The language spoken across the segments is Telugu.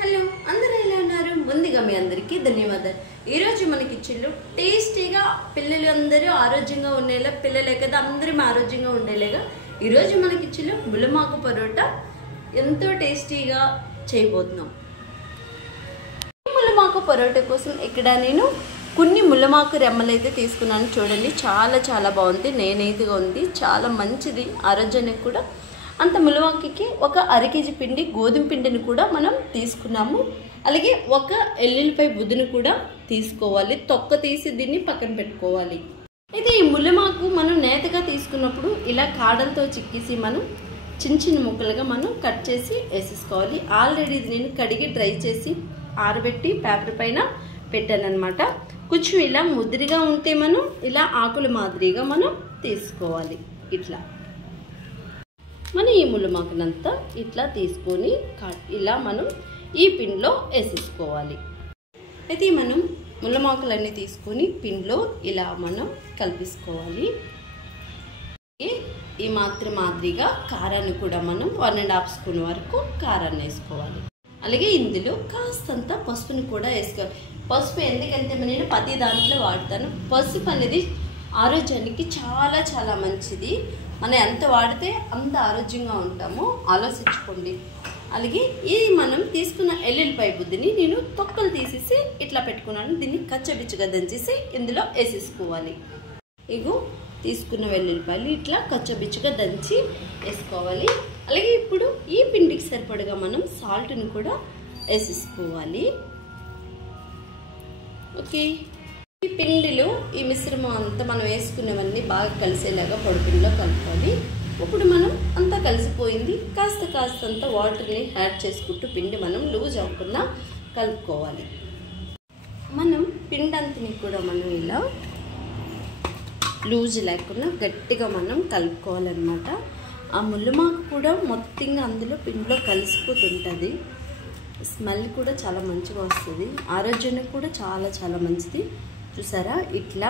హలో అందరూ ఎలా ఉన్నారు? ముందుగా మీ అందరికీ ధన్యవాదాలు. ఈరోజు మనకి చిల్లు టేస్టీగా పిల్లలు అందరూ ఆరోగ్యంగా ఉండేలా, పిల్లలే కదా అందరూ ఆరోగ్యంగా ఉండేలాగా ఈరోజు మనకి చిల్లు ముల్లమాకు పరోటా ఎంతో టేస్టీగా చేయబోతున్నాం. ముల్లమాకు పరోటా కోసం ఇక్కడ నేను కొన్ని ముల్లమాకు రెమ్మలు అయితే తీసుకున్నాను. చూడండి, చాలా బాగుంది, నేనైతేగా ఉంది, చాలా మంచిది ఆరోగ్యానికి కూడా. అంత ముల్లమాకుకి ఒక అరకేజీ పిండి గోధుమ పిండిని కూడా మనం తీసుకున్నాము. అలాగే ఒక ఎల్లుల్లిపాయ బుద్ధిని కూడా తీసుకోవాలి. తొక్క తీసి దీన్ని పక్కన పెట్టుకోవాలి. అయితే ఈ ముల్లమాకు మనం నేతగా తీసుకున్నప్పుడు ఇలా కాడలతో చిక్కేసి మనం చిన్న ముక్కలుగా మనం కట్ చేసి వేసేసుకోవాలి. ఆల్రెడీ ఇది నేను కడిగి డ్రై చేసి ఆరబెట్టి పేపర్ పైన పెట్టాను అనమాట. కొంచెం ఇలా ముద్రిగా ఉంటే మనం ఇలా ఆకుల మాదిరిగా మనం తీసుకోవాలి. ఇట్లా మనం ఈ ముల్లమాకునంతా ఇట్లా తీసుకొని ఇలా మనం ఈ పిండిలో వేసేసుకోవాలి. అయితే మనం ముల్లమాకులన్నీ తీసుకొని పిండిలో ఇలా మనం కలిపేసుకోవాలి. ఈ మాదిరిగా కారాన్ని కూడా మనం 1.5 స్పూన్ వరకు కారాన్ని వేసుకోవాలి. అలాగే ఇందులో కాస్తంత పసుపుని కూడా వేసుకోవాలి. పసుపు ఎందుకంటే నేను ప్రతి దాంట్లో వాడతాను. పసుపు అనేది ఆరోగ్యానికి చాలా మంచిది. మనం ఎంత వాడితే అంత ఆరోగ్యంగా ఉంటామో ఆలోచించుకోండి. అలాగే ఈ మనం తీసుకున్న ఎల్లుల్లిపాయ బుద్ధిని నేను తొక్కలు తీసేసి ఇట్లా పెట్టుకున్నాను. దీన్ని కచ్చబిచ్చగా దంచేసి ఇందులో వేసేసుకోవాలి. ఇగో తీసుకున్న వెల్లుల్లిపాయలు ఇట్లా కచ్చబిచ్చగా దంచి వేసుకోవాలి. అలాగే ఇప్పుడు ఈ పిండికి సరిపడగా మనం సాల్ట్ని కూడా వేసేసుకోవాలి. ఓకే, ఈ పిండిలో ఈ మిశ్రమం అంతా మనం వేసుకునేవన్నీ బాగా కలిసేలాగా పొడిపిండిలో కలుపుకోవాలి. ఇప్పుడు మనం అంతా కలిసిపోయింది. కాస్తంత వాటర్ని యాడ్ చేసుకుంటూ పిండి మనం లూజ్ అవ్వకుండా కలుపుకోవాలి. మనం పిండి అంతని కూడా మనం ఇలా లూజ్ లేకుండా గట్టిగా మనం కలుపుకోవాలన్నమాట. ఆ ముల్లమాకు కూడా మొత్తంగా అందులో పిండిలో కలిసిపోతుంటుంది. స్మెల్ కూడా చాలా మంచిగా వస్తుంది. ఆరోగ్యానికి కూడా చాలా మంచిది. చూసారా, ఇట్లా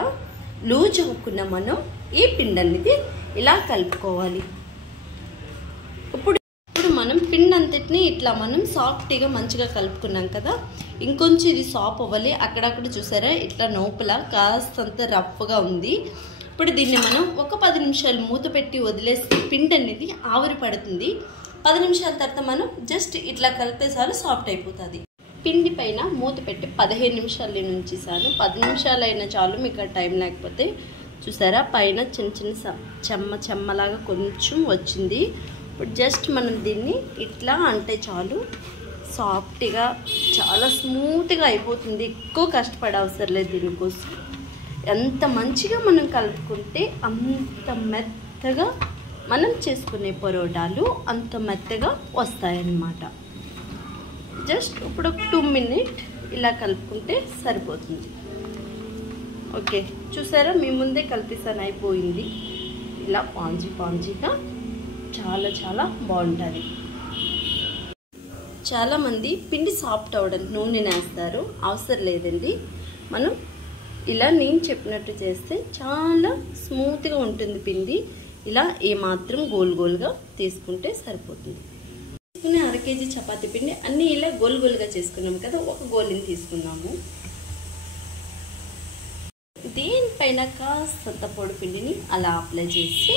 లూజ్ అవ్వకుండా మనం ఈ పిండి అనేది ఇలా కలుపుకోవాలి. ఇప్పుడు మనం పిండి అంతటిని ఇట్లా మనం సాఫ్ట్గా మంచిగా కలుపుకున్నాం కదా. ఇంకొంచెం ఇది సాఫ్ట్ అవ్వాలి. అక్కడక్కడ చూసారా ఇట్లా నోపులా కాస్తంత రఫ్గా ఉంది. ఇప్పుడు దీన్ని మనం ఒక 10 నిమిషాలు మూత పెట్టి వదిలేస్తే పిండి అనేది ఆవిరి పడుతుంది. 10 నిమిషాల తర్వాత మనం జస్ట్ ఇట్లా కలిపేసారి సాఫ్ట్ అయిపోతుంది. పిండి పైన మూత పెట్టి 15 నిమిషాల నుంచి 10 నిమిషాలు అయినా చాలు. మీకు టైం లేకపోతే చూసారా పైన చిన్న చెమ్మలాగా కొంచెం వచ్చింది. ఇప్పుడు జస్ట్ మనం దీన్ని ఇట్లా అంటే చాలు, సాఫ్ట్గా చాలా స్మూత్గా అయిపోతుంది. ఎక్కువ కష్టపడే అవసరం లేదు దీనికోసం. ఎంత మంచిగా మనం కలుపుకుంటే అంత మెత్తగా మనం చేసుకునే పరోటాలు అంత మెత్తగా వస్తాయన్నమాట. జస్ట్ ఇప్పుడు ఒక 2 మినిట్ ఇలా కలుపుకుంటే సరిపోతుంది. ఓకే, చూసారా మీ ముందే కలిపేసాను, అయిపోయింది. ఇలా పాంజీగా చాలా బాగుంటుంది. చాలామంది పిండి సాఫ్ట్ అవ్వడానికి నూనె వేస్తారు. అవసరం లేదండి. మనం ఇలా నేను చెప్పినట్టు చేస్తే చాలా స్మూత్గా ఉంటుంది పిండి. ఇలా ఏమాత్రం గోల్గా తీసుకుంటే సరిపోతుంది. తీసుకునే 1 కేజీ చపాతీ పిండి అన్నీ ఇలా గోల్గా చేసుకున్నాం కదా. ఒక గోలిని తీసుకున్నాము. దీనిపైన కాస్తంత పొడి పిండిని అలా అప్లై చేసి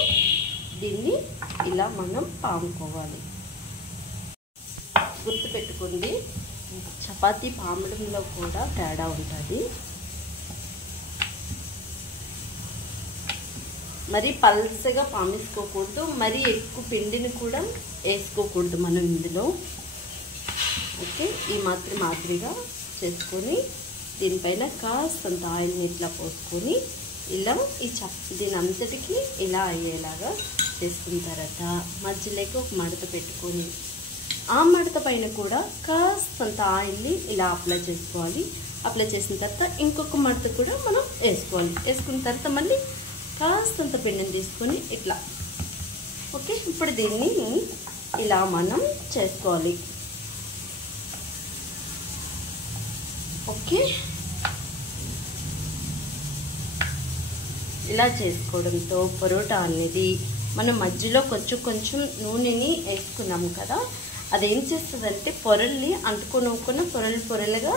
దీన్ని ఇలా మనం పాముకోవాలి. గుర్తుపెట్టుకోండి, చపాతీ పామడంలో కూడా తేడా ఉంటుంది. మరి పల్సగా పామేసుకోకూడదు, మరి ఎక్కువ పిండిని కూడా వేసుకోకూడదు మనం ఇందులో. ఓకే, ఈ మాదిరిగా చేసుకొని దీనిపైన కాస్తంత ఆయిల్ని ఇట్లా పోసుకొని ఇలా దీని అంతటికి ఇలా అయ్యేలాగా చేసుకున్న తర్వాత మధ్యలోకి ఒక మడత పెట్టుకొని ఆ మడత పైన కూడా కాస్తంత ఆయిల్ని ఇలా అప్లై చేసుకోవాలి. అప్లై చేసిన తర్వాత ఇంకొక మడత కూడా మనం వేసుకోవాలి. వేసుకున్న తర్వాత మళ్ళీ కాస్తంత పిండిని తీసుకొని ఇట్లా. ఓకే, ఇప్పుడు దీన్ని ఇలా మనం చేసుకోవాలి. ఓకే, ఇలా చేసుకోవడంతో పరోటా అనేది మనం మధ్యలో కొంచెం నూనెని వేసుకున్నాము కదా, అదేం చేస్తుందంటే పొరల్ని అంటుకోనుకున్న పొరలుగా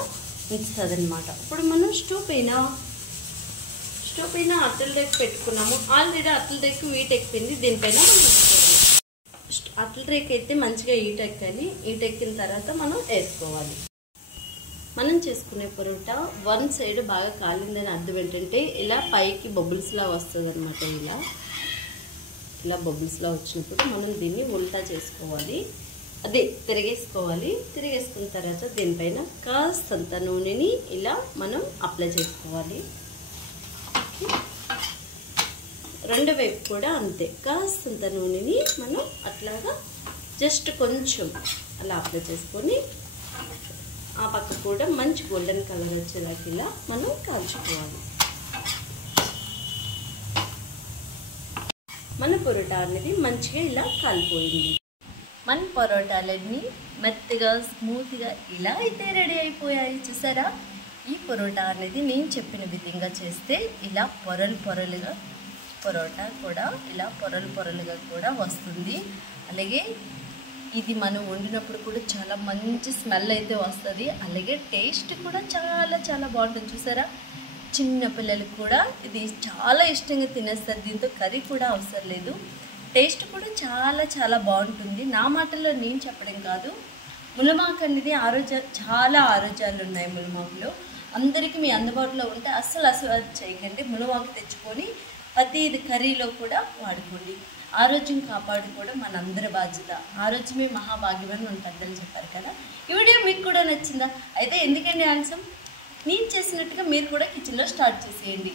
ఉంచుతుంది అనమాట. ఇప్పుడు మనం స్టవ్ పైన అట్టల రేకు పెట్టుకున్నాము. ఆల్రెడీ అట్టల రేకు హీట్ ఎక్కింది. దీనిపైన అట్టల రేకు అయితే మంచిగా హీట్ ఎక్కిన తర్వాత మనం వేసుకోవాలి. మనం చేసుకునే పొరోటా వన్ సైడ్ బాగా కాలిందని అర్థం ఏంటంటే ఇలా పైకి బబుల్స్లా వస్తుంది అనమాట. ఇలా బబుల్స్లా వచ్చినప్పుడు మనం దీన్ని ఉల్టా చేసుకోవాలి. అదే తిరిగేసుకోవాలి. తిరిగేసుకున్న తర్వాత దీనిపైన కాస్తంత నూనెని ఇలా మనం అప్లై చేసుకోవాలి. రెండు వైపు కూడా అంతే, కాస్తంత నూనెని మనం అట్లాగా జస్ట్ కొంచెం అలా అప్లై చేసుకొని ఆ పక్క కూడా మంచి గోల్డెన్ కలర్ వచ్చేదాకా ఇలా మనం కాల్చుకోవాలి. మన పొరోటా అనేది మంచిగా ఇలా కాలిపోయింది. మన పొరోటాలన్నీ మెత్తగా స్మూత్గా ఇలా అయితే రెడీ అయిపోయాయి. చూసారా? ఈ పొరోటా అనేది నేను చెప్పిన విధంగా చేస్తే ఇలా పొరలుగా పొరోటా కూడా ఇలా పొరలుగా కూడా వస్తుంది. అలాగే ఇది మనం వండినప్పుడు కూడా చాలా మంచి స్మెల్ అయితే వస్తుంది. అలాగే టేస్ట్ కూడా చాలా బాగుంటుంది. చూసారా? చిన్న పిల్లలకు కూడా ఇది చాలా ఇష్టంగా తినేస్తారు. దీంతో కర్రీ కూడా అవసరం లేదు. టేస్ట్ కూడా చాలా బాగుంటుంది. నా మాటల్లో నేను చెప్పడం కాదు. ములమాకు అనేది చాలా ఆరోగ్యాలు ఉన్నాయి. ములమాకులో అందరికీ మీ అందుబాటులో ఉంటే అస్సలు చేయకండి. ములమాకు తెచ్చుకొని ప్రతి కర్రీలో కూడా వాడుకోండి. ఆరోగ్యం కాపాడుకోవడం మనందరి బాధ్యత. ఆరోగ్యమే మహాభాగ్యమని మన పెద్దలు చెప్పారు కదా. ఈ వీడియో మీకు కూడా నచ్చిందా? అయితే ఎందుకండి ఆలస్యం, నేను చేసినట్టుగా మీరు కూడా కిచెన్లో స్టార్ట్ చేసేయండి.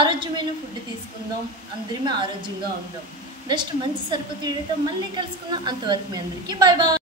ఆరోగ్యమైన ఫుడ్ తీసుకుందాం, అందరిమే ఆరోగ్యంగా ఉందాం. నెక్స్ట్ మంచి సరికొత్త వీడియోతో మళ్ళీ కలుసుకుందాం. అంతవరకు మీ అందరికీ బాయ్.